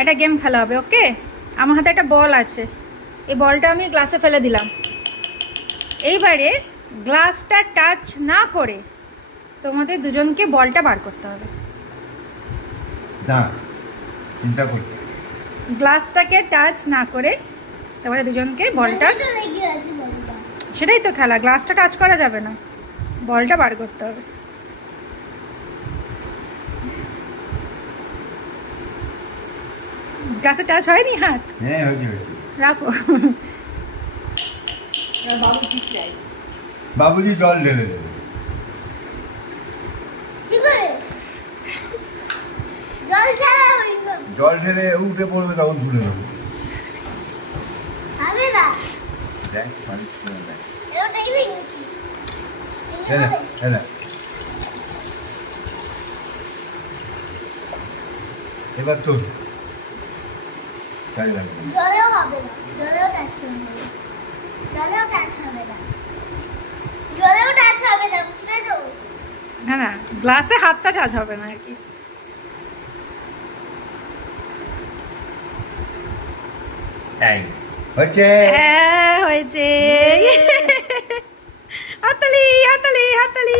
একটা গেম খেলা হবে, ওকে? আমার হাতে একটা বল আছে, এই বলটা আমি গ্লাসে ফেলে দিলাম। এইবারে গ্লাসটা টাচ না করে তোমাদের দুজনকে বলটা বার করতে হবে। চিন্তা করতে, গ্লাসটাকে টাচ না করে তোমাদের দুজনকে বলটা, সেটাই তো খেলা, গ্লাসটা টাচ করা যাবে না, বলটা বার করতে হবে। গ্লাসে টাচ হয়নি হাত? হ্যাঁ হয়েছে হয়েছে। রাখো। বাবুজি জল ঢেলে দেবে। জল ঢেলে উঠে পড়বে, তখন তুলে নেবো। দেখ পানি তুলে দেখ। হ্যাঁ হ্যাঁ, এবার তোর কাজে লাগবে। না না, গ্লাসে হাতটা টাচ হবে না আর কি। হয়েছে। হ্যাঁ হয়েছে। হাততালি হাততালি হাততালি।